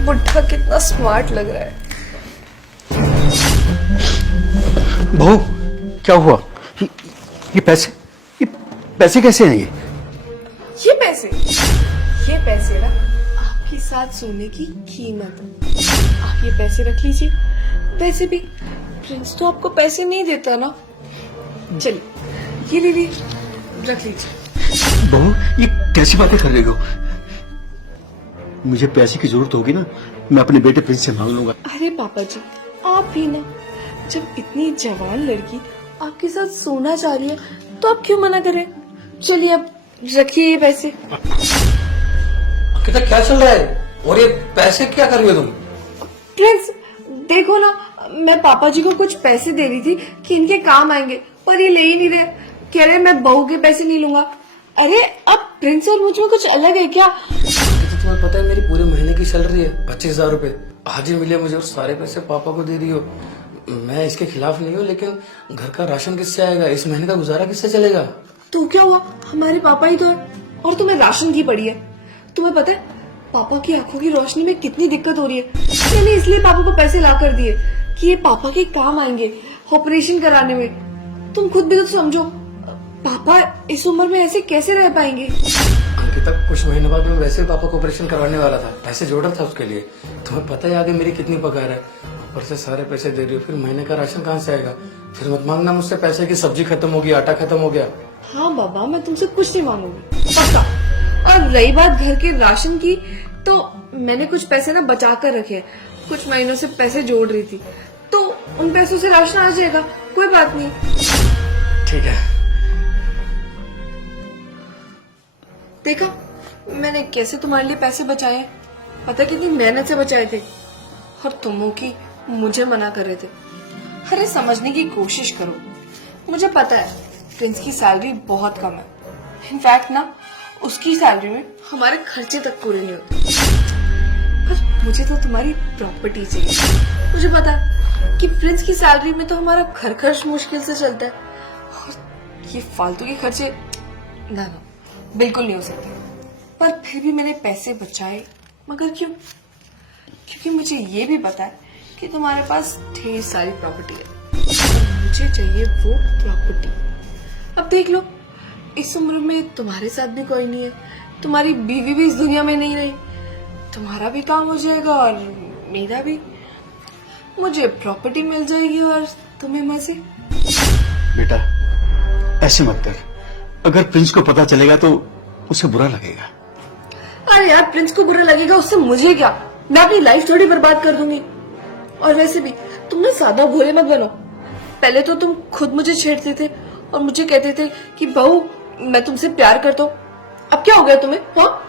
बुढ़ा कितना स्मार्ट लग रहा है। बहू, क्या हुआ? ये पैसे कैसे हैं ये? ये पैसे ना आपके साथ सोने की कीमत। आप ये पैसे रख लीजिए। वैसे भी प्रिंस तो आपको पैसे नहीं देता ना। चलिए ये ले लीजिए, रख लीजिए। बहू, ये कैसी बातें कर रही हो? मुझे पैसे की जरूरत होगी ना, मैं अपने बेटे प्रिंस से मांग लूंगा। अरे पापा जी, आप भी ना, जब इतनी जवान लड़की आपके साथ सोना चाह रही है तो आप क्यों मना करें? चलिए अब रखिए ये पैसे। कितना क्या चल रहा है? और ये पैसे क्या कर रही हो तुम? प्रिंस देखो ना, मैं पापा जी को कुछ पैसे दे रही थी कि इनके काम आएंगे, पर ये ले ही नहीं रहे। कह रहे मैं बहू के पैसे नहीं लूंगा। अरे अब प्रिंस और मुझ में कुछ अलग है क्या? तो तुम्हें पता है मेरी पूरे महीने की सैलरी है 25,000 रुपए। आज ही मिले मुझे और सारे पैसे पापा को दे रही हो। मैं इसके खिलाफ नहीं हूँ, लेकिन घर का राशन किससे आएगा? इस महीने का गुजारा किससे चलेगा? तो क्या हुआ, हमारे पापा ही तो है, और तुम्हें राशन की पड़ी है। तुम्हें पता है पापा की आंखों की रोशनी में कितनी दिक्कत हो रही है। मैंने इसलिए पापा को पैसे ला कर दिए कि ये पापा के काम आएंगे ऑपरेशन कराने में। तुम खुद भी तो समझो, पापा इस उम्र में ऐसे कैसे रह पाएंगे? अंकिता, कुछ महीने बाद मैं वैसे ही पापा को ऑपरेशन करवाने वाला था, पैसे जोड़ा था उसके लिए। तुम्हें पता है आगे मेरी कितनी पगार है, ऊपर से सारे पैसे दे रही हो, फिर महीने का राशन कहाँ से आएगा? फिर मत मांगना मुझसे पैसे की सब्जी खत्म होगी, आटा खत्म हो गया। हाँ बाबा, मैं तुमसे कुछ नहीं मांगूंगी, पक्का। और रही बात घर के राशन की, तो मैंने कुछ पैसे ना बचा कर रखे। कुछ महीनों से पैसे जोड़ रही थी, तो उन पैसों से राशन आ जाएगा, कोई बात नहीं। ठीक है। देखा मैंने कैसे तुम्हारे लिए पैसे बचाए। पता कितनी मेहनत से बचाए थे, और तुम हो कि मुझे मना कर रहे थे। अरे समझने की कोशिश करो। मुझे पता है प्रिंस की सैलरी बहुत कम है। इनफैक्ट ना, उसकी सैलरी में हमारे खर्चे तक पूरे नहीं होते। पर मुझे तो तुम्हारी प्रॉपर्टी चाहिए। मुझे पता है कि प्रिंस की सैलरी में तो हमारा घर खर्च मुश्किल से चलता है, और ये फालतू के खर्चे ना बिल्कुल नहीं हो सकते। पर फिर भी मैंने पैसे बचाए, मगर क्यों? क्योंकि मुझे ये भी पता है कि तुम्हारे पास ढेर सारी प्रॉपर्टी है, और मुझे चाहिए वो प्रॉपर्टी। अब देख लो, इस उम्र में तुम्हारे साथ भी कोई नहीं है, तुम्हारी बीवी भी इस दुनिया में नहीं रही, तुम्हारा भी काम हो जाएगा और मेरा भी। मुझे प्रॉपर्टी मिल जाएगी और तुम्हें मजे। बेटा, ऐसे मत कर। अगर प्रिंस को पता चलेगा तो उसे बुरा लगेगा। अरे यार, प्रिंस को बुरा लगेगा उससे मुझे क्या? मैं अपनी लाइफ थोड़ी बर्बाद कर दूंगी। और वैसे भी तुम ना ज्यादा भोले मत बनो। पहले तो तुम खुद मुझे छेड़ते थे और मुझे कहते थे कि बहू मैं तुमसे प्यार करता हूँ। अब क्या हो गया तुम्हें? हाँ,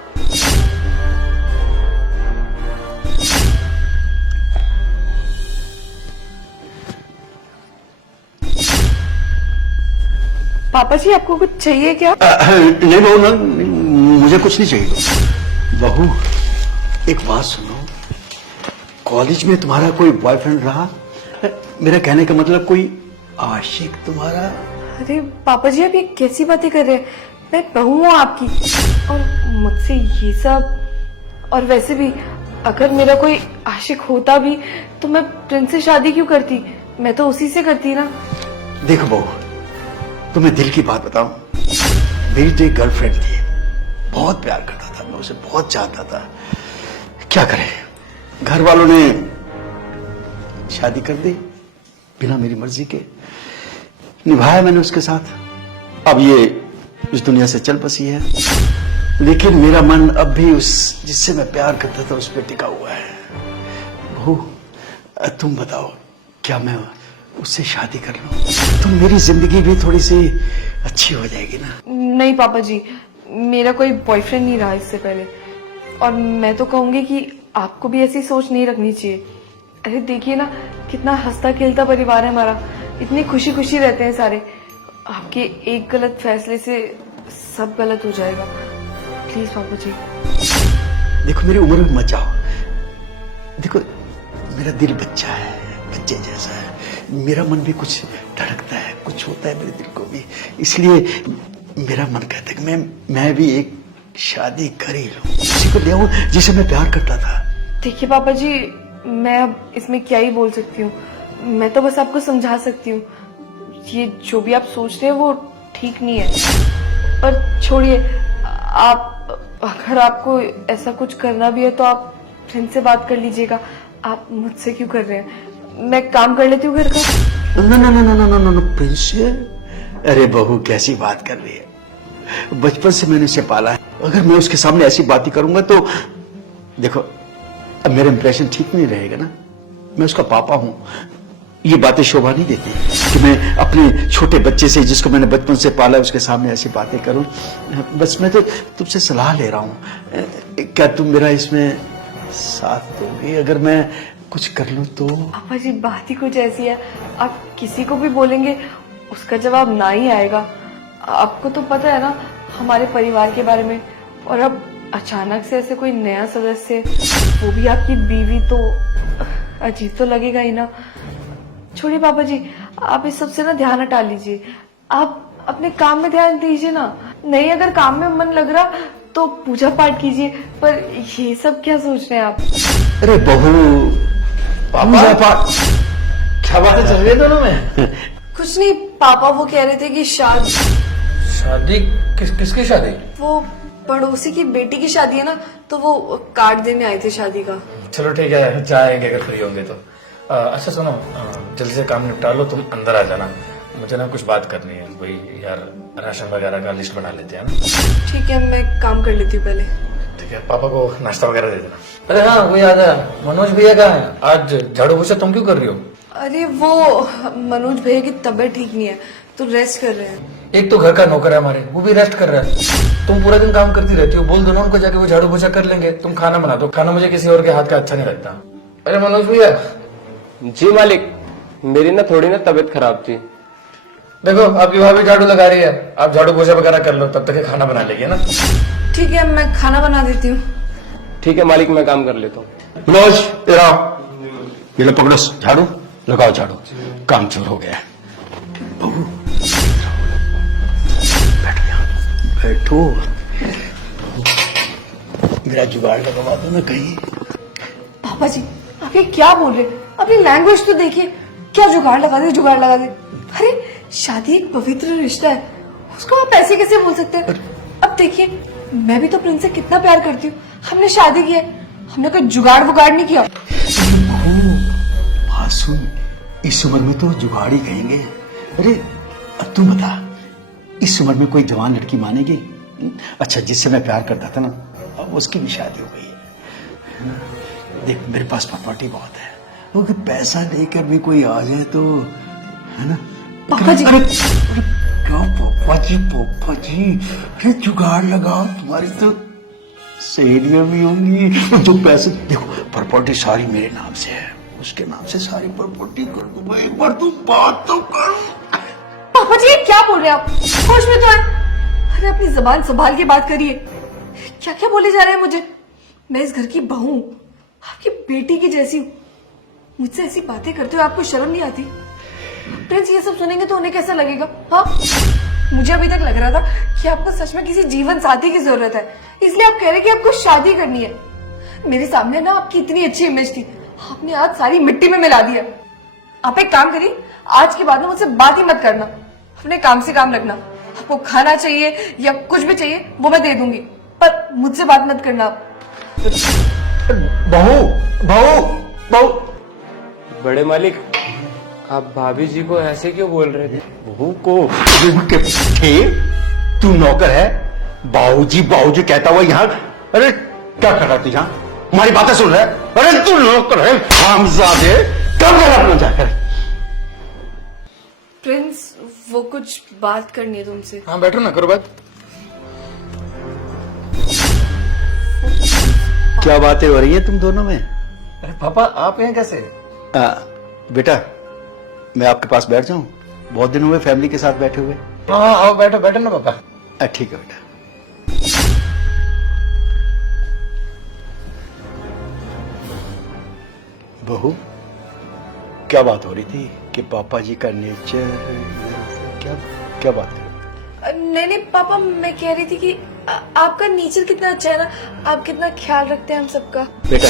पापा जी आपको कुछ चाहिए क्या? नहीं बहू, ना मुझे कुछ नहीं चाहिए। बहू, एक बात सुनो, कॉलेज में तुम्हारा कोई बॉयफ्रेंड रहा? मेरा कहने का मतलब कोई आशिक तुम्हारा? अरे पापा जी, आप ये कैसी बातें कर रहे हैं? मैं बहू हूँ आपकी, और मुझसे ये सब। और वैसे भी अगर मेरा कोई आशिक होता भी तो मैं प्रिंस से शादी क्यों करती? मैं तो उसी से करती ना। देखो बहू, तुम्हें दिल की बात बताऊं, मेरी तो एक गर्लफ्रेंड थी, बहुत प्यार करता था मैं उसे, बहुत चाहता था। क्या करें, घर वालों ने शादी कर दी बिना मेरी मर्जी के। निभाया मैंने उसके साथ। अब ये इस दुनिया से चल बसी है, लेकिन मेरा मन अब भी उस जिससे मैं प्यार करता था उस पर टिका हुआ है। बहू, तुम बताओ, क्या मैं उससे शादी कर लूं? तो मेरी जिंदगी भी थोड़ी सी अच्छी हो जाएगी ना। नहीं पापा जी, मेरा कोई बॉयफ्रेंड नहीं रहा इससे पहले, और मैं तो कहूंगी कि आपको भी ऐसी सोच नहीं रखनी चाहिए। अरे देखिए ना, कितना हंसता खेलता परिवार है हमारा, इतनी खुशी खुशी रहते हैं सारे। आपके एक गलत फैसले से सब गलत हो जाएगा। प्लीज पापा जी। देखो, मेरी उम्र में मत जाओ। देखो, मेरा दिल बच्चा है, बच्चे जैसा है। मेरा मन भी कुछ धड़कता है, कुछ होता है मेरे दिल को भी। इसलिए मेरा मन कहता है कि मैं भी एक शादी कर ही लूं, उसी को ले आऊं जिसे मैं प्यार करता था। देखिए पापा जी, मैं अब इसमें क्या ही बोल सकती हूँ। मैं तो बस आपको समझा सकती हूँ, ये जो भी आप सोच रहे हैं वो ठीक नहीं है। पर छोड़िए, आप अगर आपको ऐसा कुछ करना भी है तो आप प्रिंस से बात कर लीजिएगा। आप मुझसे क्यों कर रहे हैं? मैं काम कर लेती हूँ घर का। ना ना ना ना ना ना ना प्रिंस, अरे बहू कैसी बात कर रही है। बचपन से मैंने उसे पाला है। अगर मैं उसके सामने ऐसी बातें करूंगा तो देखो, अब मेरा इंप्रेशन ठीक नहीं रहेगा ना। मैं उसका पापा हूं, ये बातें शोभा नहीं देती कि मैं अपने छोटे बच्चे से, जिसको मैंने बचपन से पाला, उसके सामने ऐसी बातें करूं। बस मैं तो तुमसे सलाह ले रहा हूं, क्या तुम मेरा इसमें साथ दोगे अगर मैं कुछ कर लूं तो? पापा जी, बात ही कुछ ऐसी है, आप किसी को भी बोलेंगे उसका जवाब ना ही आएगा। आपको तो पता है ना हमारे परिवार के बारे में, और अब अचानक से ऐसे कोई नया सदस्य, वो भी आपकी बीवी, तो अजीब तो लगेगा ही ना। छोड़िए पापा जी, आप इस सब से ना ध्यान हटा लीजिए। आप अपने काम में ध्यान दीजिए ना। नहीं, अगर काम में मन लग रहा तो पूजा पाठ कीजिए, पर ये सब क्या सोच रहे हैं आप? अरे बहू, पापा क्या बातें चल रही है दोनों में? कुछ नहीं पापा, वो कह रहे थे कि शादी किसकी शादी? वो पड़ोसी की बेटी की शादी है ना, तो वो कार्ड देने आए थे शादी का। चलो ठीक है, जाएंगे अगर फ्री होंगे तो। अच्छा सुनो, जल्दी से काम निपटा लो, तुम अंदर आ जाना, मुझे ना कुछ बात करनी है। वही यार, राशन वगैरह का लिस्ट बना लेते हैं ना। ठीक है, मैं काम कर लेती हूँ पहले। ठीक है, पापा को नाश्ता वगैरह दे देना। अरे हाँ, वो याद है, मनोज भैया कहाँ है? आज झाड़ू पोछा तुम क्यों कर रही हो? अरे वो मनोज भैया की तबीयत ठीक नहीं है तो रेस्ट कर रहे हैं। एक तो घर का नौकर है हमारे, वो भी रेस्ट कर रहा है। तुम पूरा दिन काम करती रहती हो, बोल दो ना उनको जाके वो झाड़ू पोछा कर लेंगे। तुम खाना बना दो, खाना मुझे किसी और के हाथ का अच्छा नहीं लगता। अरे मनोज भैया। जी मालिक, मेरी ना थोड़ी ना तबीयत खराब थी। देखो आपकी भाभी झाड़ू लगा रही है, आप झाड़ू पोछा वगैरह कर लो, तब तक ये खाना बना लेगी ना। ठीक है, मैं खाना बना देती हूँ। ठीक है मालिक, मैं काम कर लेता हूँ। मनोज, तेरा ये लो, पकड़ो झाड़ू, लगाओ झाड़ू, काम चोर हो गया है। बहू बैठो यहाँ, बैठो, मेरा जुगाड़ लगवा दो ना कहीं। पापा जी, आप ये क्या बोल रहे हैं? अपनी लैंग्वेज तो देखिए। क्या जुगाड़ लगा दे, जुगाड़ लगा दे? अरे शादी एक पवित्र रिश्ता है, उसको आप ऐसे कैसे बोल सकते हैं? अब देखिए, मैं भी तो प्रिंस से कितना प्यार करती हूँ। हमने शादी की है, हमने कोई जुगाड़ वुगाड़ नहीं किया। बात सुन, इस उम्र में तो जुगाड़ ही कहेंगे। अरे अब तू बता, इस उम्र में कोई जवान लड़की मानेगी? अच्छा, जिससे मैं प्यार करता था ना, अब उसकी भी शादी हो गई है। देख, मेरे पास प्रॉपर्टी बहुत है, क्योंकि पैसा लेकर भी कोई आ जाए तो, है ना? पापा जी, अरे क्या पापा जी, पापा जी, अरे जुगाड़ लगाओ, तुम्हारी तो सहेलियां भी होंगी। और जो पैसे, देखो प्रॉपर्टी सारी मेरे नाम से है, उसके नाम से सारी प्रॉपर्टी कर दूंगा। एक बार तू बात तो कर। पापा जी, ये क्या बोल रहे हैं आप? होश में तो है। अरे अपनी जबान संभाल के बात करिए। क्या क्या बोले जा रहे हैं मुझे? मैं इस घर की बहू हूँ, आपकी बेटी की जैसी हूँ। मुझसे ऐसी बातें करते हुए आपको शर्म नहीं आती? प्रिंस ये सब सुनेंगे तो उन्हें कैसा लगेगा? हाँ, मुझे अभी तक लग रहा था कि आपको सच में किसी जीवन साथी की जरूरत है, इसलिए आप कह रहे हैं कि आपको शादी करनी है। मेरे सामने ना आपकी इतनी अच्छी इमेज थी, आपने आज सारी मिट्टी में मिला दिया। आप एक काम करिए, आज के बाद ना मुझसे बात ही मत करना, अपने काम से काम रखना। आपको खाना चाहिए या कुछ भी चाहिए वो मैं दे दूंगी, पर मुझसे बात मत करना आप। बहू, बहू, बहू, बड़े मालिक, आप भाभी जी को ऐसे क्यों बोल रहे थे? बहू को थे, तू नौकर है, बाबूजी बाबूजी कहता हुआ यहाँ। अरे क्या कर रहा तू यहाँ? हमारी बातें सुन रहा है? अरे तू नौकर है, हरामजादे, कब कर अपना जाकर। प्रिंस, वो कुछ बात करनी है तुमसे। हाँ बैठो ना, करो बात। क्या बातें हो रही है तुम दोनों में? अरे पापा, आप यहाँ कैसे? बेटा, मैं आपके पास बैठ जाऊं? बहुत दिन हुए फैमिली के साथ बैठे हुए। हाँ आओ, बैठो बैठो ना पापा। ठीक है बेटा। बहू, क्या बात हो रही थी कि पापा जी का नेचर, क्या क्या बात कर? नहीं नहीं पापा, मैं कह रही थी कि आपका नेचर कितना अच्छा है ना, आप कितना ख्याल रखते हैं हम सबका। बेटा,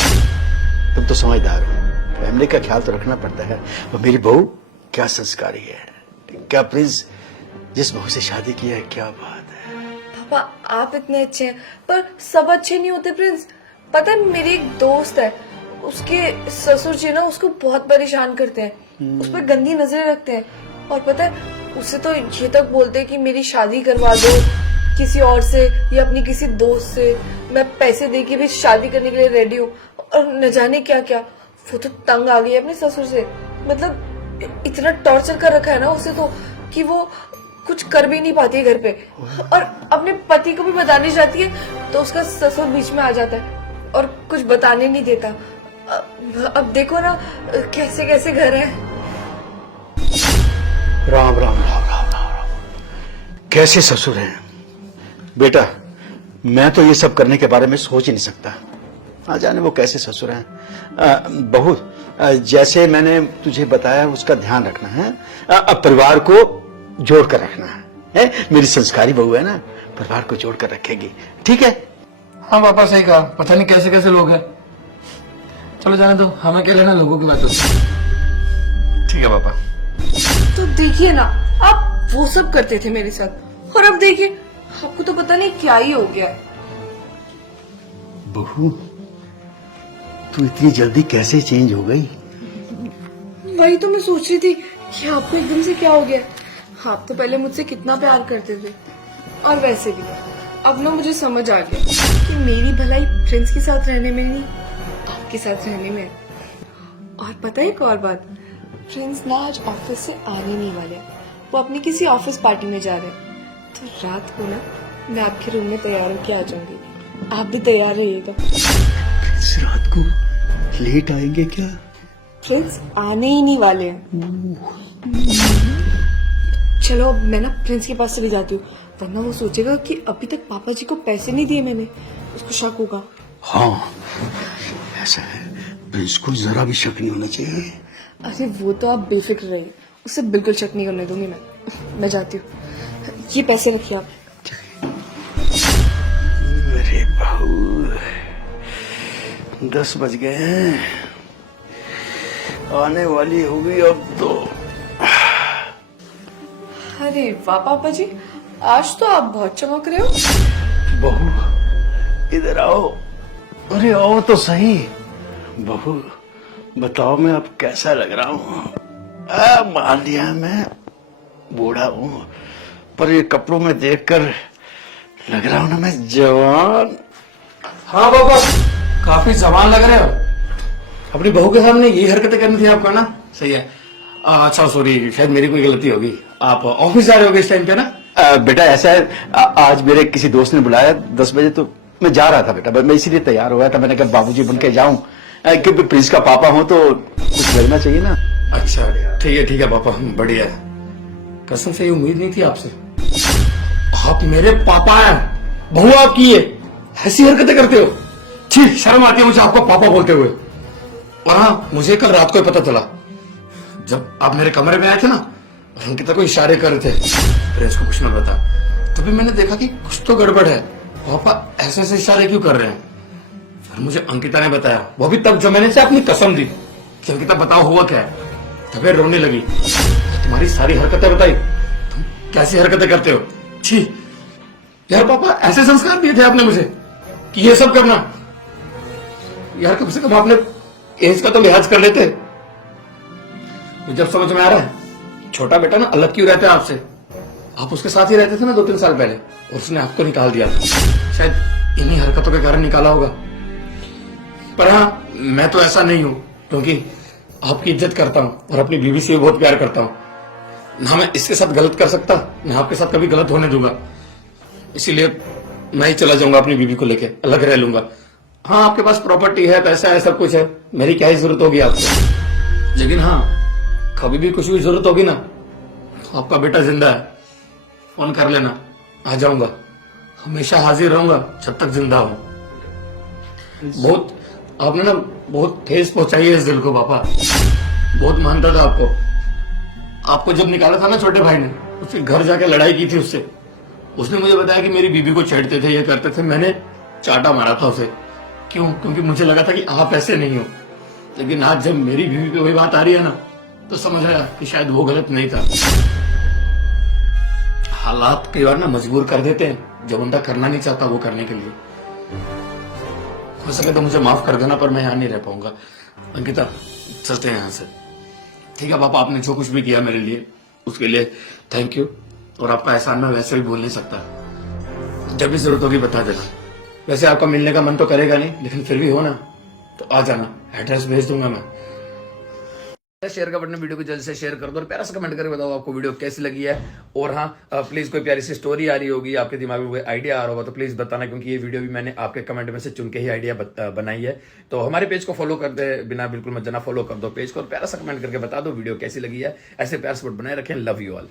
तुम तो समझदार हो, फैमिली का ख्याल तो रखना पड़ता है। और मेरी बहू क्या संस्कारी है, क्या प्रिंस जिस बहू से शादी की है, क्या बात है। पापा आप इतने अच्छे हैं, पर सब अच्छे नहीं होते प्रिंस। पता है मेरी एक दोस्त है, उसके ससुर जी ना उसको बहुत परेशान करते हैं, उस पर गंदी नजरें रखते हैं। और पता है उसे तो ये तक बोलते हैं कि मेरी शादी करवा दो किसी और से या अपनी किसी दोस्त से, मैं पैसे दे के भी शादी करने के लिए रेडी हूँ। और न जाने क्या क्या, वो तो तंग आ गई है अपने ससुर से। मतलब इतना टॉर्चर कर रखा है ना उसे तो, कि वो कुछ कर भी नहीं पाती है घर पे। और अपने पति को भी बताने जाती है तो उसका ससुर बीच में आ जाता है और कुछ बताने नहीं देता। अब देखो ना कैसे कैसे घर है। राम राम राम राम राम राम, कैसे ससुर हैं बेटा। मैं तो ये सब करने के बारे में सोच ही नहीं सकता, ना जाने वो कैसे ससुर हैं। बहू जैसे मैंने तुझे बताया उसका ध्यान रखना है, परिवार को जोड़ कर रखना है। मेरी संस्कारी बहू है ना, परिवार को जोड़ कर रखेगी, ठीक है। हाँ पापा सही कहा, पता नहीं कैसे कैसे लोग हैं। चलो जाने दो, हमें क्या लेना लोगों की बातों से। ठीक है पापा। तो देखिए ना, आप वो सब करते थे मेरे साथ, और अब देखिए आपको तो पता नहीं क्या ही हो गया है। बहू तू इतनी जल्दी कैसे चेंज हो गई। वही तो मैं सोच रही थी कि आपको एकदम से क्या हो गया। आप तो पहले मुझसे कितना प्यार करते थे, और वैसे भी अब ना मुझे समझ आ गया कि मेरी भलाई प्रिंस के साथ रहने में नहीं, आपके साथ रहने में है। और पता है एक और बात, प्रिंस ना आज ऑफिस से आने नहीं वाले, वो अपनी किसी ऑफिस पार्टी में जा रहे हैं। तो रात को ना मैं आपके रूम में तैयार होके आ जाऊंगी, आप भी तैयार रहिएगा। प्रिंस रात को लेट आएंगे क्या। प्रिंस आने ही नहीं वाले हैं। चलो अब मैं ना प्रिंस के पास चली जाती हूँ, वरना वो सोचेगा कि अभी तक पापा जी को पैसे नहीं दिए मैंने, उसको शक होगा। हाँ ऐसा है, प्रिंस को जरा भी शक नहीं होना चाहिए। अरे वो तो आप बेफिक्र रहिए, उससे बिल्कुल शक नहीं करने दूंगी मैं जाती हूँ। ये पैसे रखिए आप। मेरे बहू 10 बज गए हैं, आने वाली होगी अब तो। अरे वाह पापा जी, आज तो आप बहुत चमक रहे हो। बहू इधर आओ, अरे आओ तो सही। बहू बताओ मैं अब कैसा लग रहा हूँ। मान लिया मैं बूढ़ा हूँ, पर ये कपड़ों में देखकर लग रहा हूँ ना मैं जवान। हाँ पापा काफी जवान लग रहे हो। अपनी बहू के सामने यही हरकतें करनी थी आपको ना। सही है। अच्छा सॉरी, शायद मेरी कोई गलती होगी। आप ऑफिस जा रहे होगे इस टाइम पे ना। बेटा ऐसा है, आज मेरे किसी दोस्त ने बुलाया 10 बजे, तो मैं जा रहा था बेटा, मैं इसीलिए तैयार हुआ था। मैंने कहा बाबूजी बन के जाऊं, क्योंकि प्रिंस का पापा हो तो कुछ लगना चाहिए ना। अच्छा ठीक है पापा, बढ़िया है। कसम से ये उम्मीद नहीं थी आपसे। आप मेरे पापा हैं, बहू आपकी है, ऐसी हरकतें करते हो। ठीक शर्म आती है मुझे आपको पापा बोलते हुए। और हाँ, मुझे कल रात को ही पता चला, जब आप मेरे कमरे में आए थे ना और अंकिता को इशारे कर रहे थे प्रिंस को कुछ न बता, तभी मैंने देखा कि कुछ तो गड़बड़ है। पापा ऐसे ऐसे इशारे क्यों कर रहे हैं। फिर मुझे अंकिता ने बताया, वो भी तब जब मैंने से अपनी कसम दी कि अंकिता बताओ हुआ क्या है। तभी रोने लगी। तुम्हारी सारी हरकतें बताई, तुम कैसी हरकतें करते हो। छी यार, पापा ऐसे संस्कार दिए थे आपने मुझे कि ये सब करना। यार कम से कम आपने एज का तो लिहाज कर लेते। तो जब समझ में आ रहा है, छोटा बेटा ना अलग क्यों रहता है आपसे। आप उसके साथ ही रहते थे ना 2-3 साल पहले, और उसने आपको निकाल दिया। शायद इन्हीं हरकतों के कारण निकाला होगा। पर हाँ, मैं तो ऐसा नहीं हूं, क्योंकि आपकी इज्जत करता हूं और अपनी बीवी से भी बहुत प्यार करता हूं। ना मैं इसके साथ गलत कर सकता, ना आपके साथ कभी गलत होने दूंगा। इसीलिए मैं ही चला जाऊंगा अपनी बीवी को लेके, अलग रह लूंगा। हाँ, आपके पास प्रॉपर्टी है, पैसा है, सब कुछ है, मेरी क्या ही जरूरत होगी आपको। लेकिन हाँ, कभी भी कुछ भी जरूरत होगी ना, आपका बेटा जिंदा है, फोन कर लेना, आ जाऊंगा। हमेशा हाजिर रहूंगा जब तक जिंदा हूं। बहुत आपने ना बहुत ठेस पहुंचाई है इस दिल को पापा। बहुत मानता था आपको जब निकाला था ना छोटे भाई ने, उसके घर जाके लड़ाई की थी उससे। उसने मुझे बताया कि मेरी बीबी को छेड़ते थे, ये करते थे। मैंने चाटा मारा था उसे। क्यों? क्योंकि मुझे लगा था कि आप ऐसे नहीं हो। लेकिन आज जब मेरी बीवी पे वही बात आ रही है ना, तो समझ आया कि शायद वो गलत नहीं था। हालात कई बार ना मजबूर कर देते हैं, जब बंदा करना नहीं चाहता वो करने के लिए। हो सके तो मुझे माफ कर देना, पर मैं यहाँ नहीं रह पाऊंगा। अंकिता, चलते हैं यहाँ से। ठीक है पापा, आपने जो कुछ भी किया मेरे लिए उसके लिए थैंक यू, और आपका एहसान मैं वैसे भी भूल नहीं सकता। जब भी जरूरत होगी बता देना। वैसे आपका मिलने का मन तो करेगा नहीं, लेकिन फिर भी हो ना तो आ जाना, एड्रेस भेज दूंगा मैं। शेयर का बटन वीडियो को जल्द से शेयर कर दो और प्यारा सा कमेंट करके बताओ आपको वीडियो कैसी लगी है। और हाँ, प्लीज कोई प्यारी सी स्टोरी आ रही होगी, आपके दिमाग में कोई आइडिया आ रहा होगा तो प्लीज बताना, क्योंकि ये वीडियो भी मैंने आपके कमेंट में से चुन के ही आइडिया बनाई है। तो हमारे पेज को फॉलो करते बिना बिल्कुल मत जाना, फॉलो कर दो पेज को और प्यारा सा कमेंट करके बता दो वीडियो कैसी लगी है। ऐसे प्यार सपोर्ट बनाए रखें। Love you all.